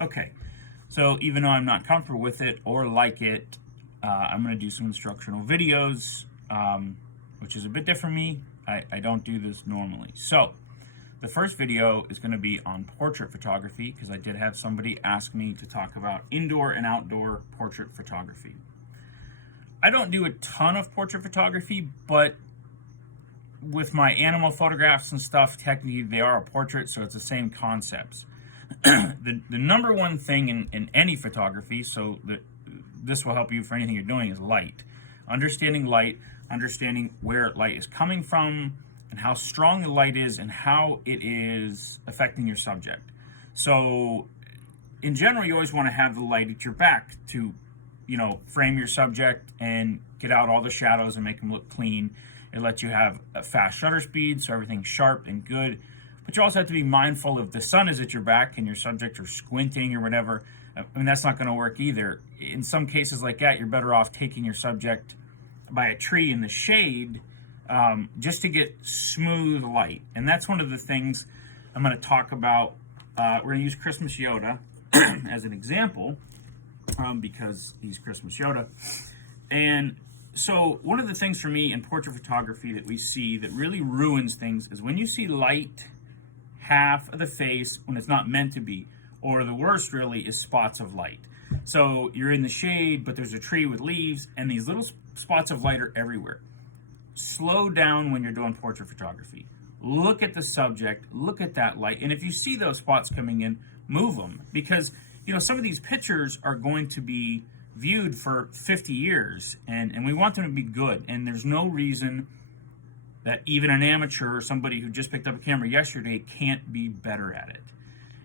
Okay, so even though I'm not comfortable with it or like it, I'm going to do some instructional videos, which is a bit different for me. I don't do this normally. So the first video is going to be on portrait photography because I did have somebody ask me to talk about indoor and outdoor portrait photography. I don't do a ton of portrait photography, but with my animal photographs and stuff, technically they are a portrait, so it's the same concepts. The number one thing in any photography, so that this will help you for anything you're doing, is light. Understanding light, understanding where light is coming from, and how strong the light is, and how it is affecting your subject. So, in general, you always want to have the light at your back to, frame your subject and get out all the shadows and make them look clean. It lets you have a fast shutter speed, so everything's sharp and good. But you also have to be mindful if the sun is at your back and your subject are squinting or whatever. I mean, that's not going to work either. In some cases like that, you're better off taking your subject by a tree in the shade just to get smooth light. And that's one of the things I'm going to talk about. We're going to use Christmas Yoda as an example because he's Christmas Yoda. And so one of the things for me in portrait photography that we see that really ruins things is when you see light half of the face when it's not meant to be, or the worst really is spots of light. So you're in the shade, but there's a tree with leaves, and these little spots of light are everywhere. Slow down when you're doing portrait photography. Look at the subject, look at that light, and if you see those spots coming in, move them. Because, some of these pictures are going to be viewed for 50 years, and we want them to be good, and there's no reason that even an amateur or somebody who just picked up a camera yesterday can't be better at it.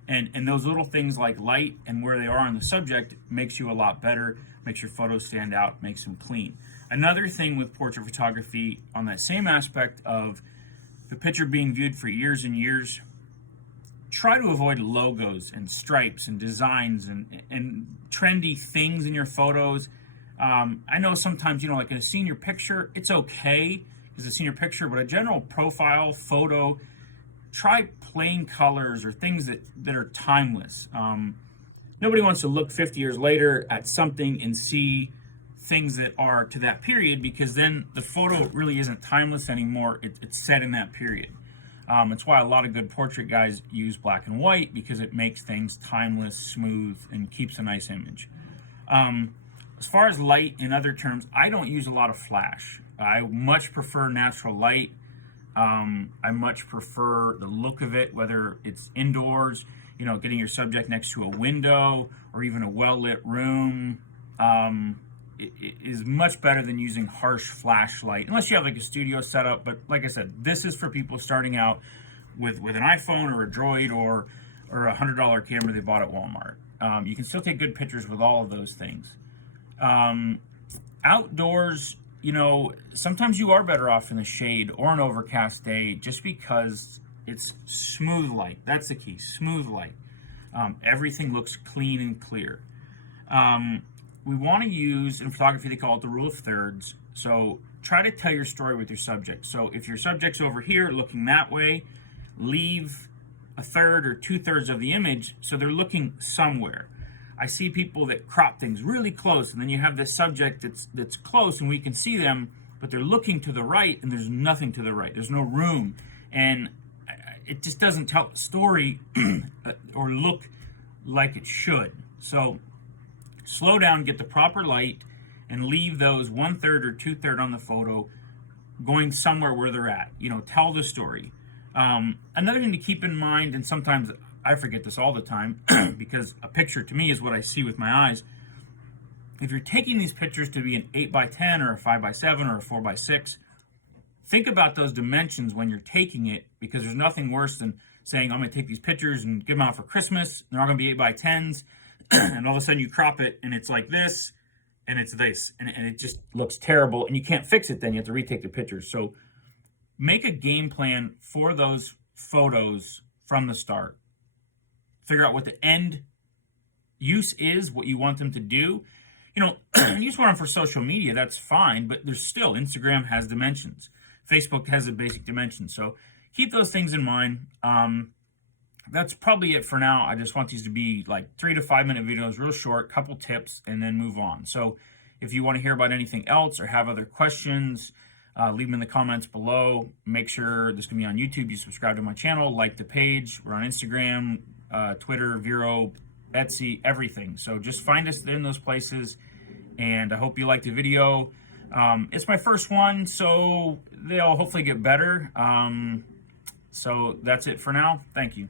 And those little things like light and where they are on the subject makes you a lot better, makes your photos stand out, makes them clean. Another thing with portrait photography on that same aspect of the picture being viewed for years and years, try to avoid logos and stripes and designs and trendy things in your photos. I know sometimes, like in a senior picture, it's okay because it's a senior picture, but a general profile photo, try plain colors or things that are timeless. Nobody wants to look 50 years later at something and see things that are to that period, because then the photo really isn't timeless anymore. It's set in that period. It's why a lot of good portrait guys use black and white, because it makes things timeless, smooth, and keeps a nice image. As far as light, in other terms, I don't use a lot of flash. I much prefer natural light. I much prefer the look of it, whether it's indoors, getting your subject next to a window or even a well-lit room. It is much better than using harsh flashlight, unless you have like a studio setup. But like I said, this is for people starting out with an iPhone or a Droid or $100 camera they bought at Walmart. You can still take good pictures with all of those things. Outdoors, sometimes you are better off in the shade or an overcast day just because it's smooth light. That's the key, smooth light. Everything looks clean and clear. We want to use, in photography, they call it the rule of thirds. So try to tell your story with your subject. So if your subject's over here looking that way, leave a third or 2/3 of the image so they're looking somewhere. I see people that crop things really close, and then you have this subject that's close and we can see them, but they're looking to the right and there's nothing to the right. There's no room. And it just doesn't tell a story or look like it should. So slow down, get the proper light, and leave those 1/3 or 2/3 on the photo going somewhere where they're at. Tell the story. Another thing to keep in mind, and sometimes I forget this all the time because a picture to me is what I see with my eyes. If you're taking these pictures to be an 8x10 or a 5x7 or a 4x6, think about those dimensions when you're taking it, because there's nothing worse than saying, I'm going to take these pictures and give them out for Christmas. They're all going to be 8x10s. And all of a sudden you crop it and it's like this and it's this. And it just looks terrible. And you can't fix it then. You have to retake the pictures. So make a game plan for those photos from the start. Figure out what the end use is, what you want them to do. You just want them for social media, that's fine, but there's still, Instagram has dimensions. Facebook has a basic dimension. So keep those things in mind. that's probably it for now. I just want these to be like 3 to 5 minute videos, real short, couple tips, and then move on. So if you want to hear about anything else or have other questions, leave them in the comments below. Make sure this can be on YouTube. You subscribe to my channel, like the page. We're on Instagram, Twitter, Vero, Etsy, everything. So just find us in those places. And I hope you liked the video. It's my first one, so they'll hopefully get better. So that's it for now. Thank you.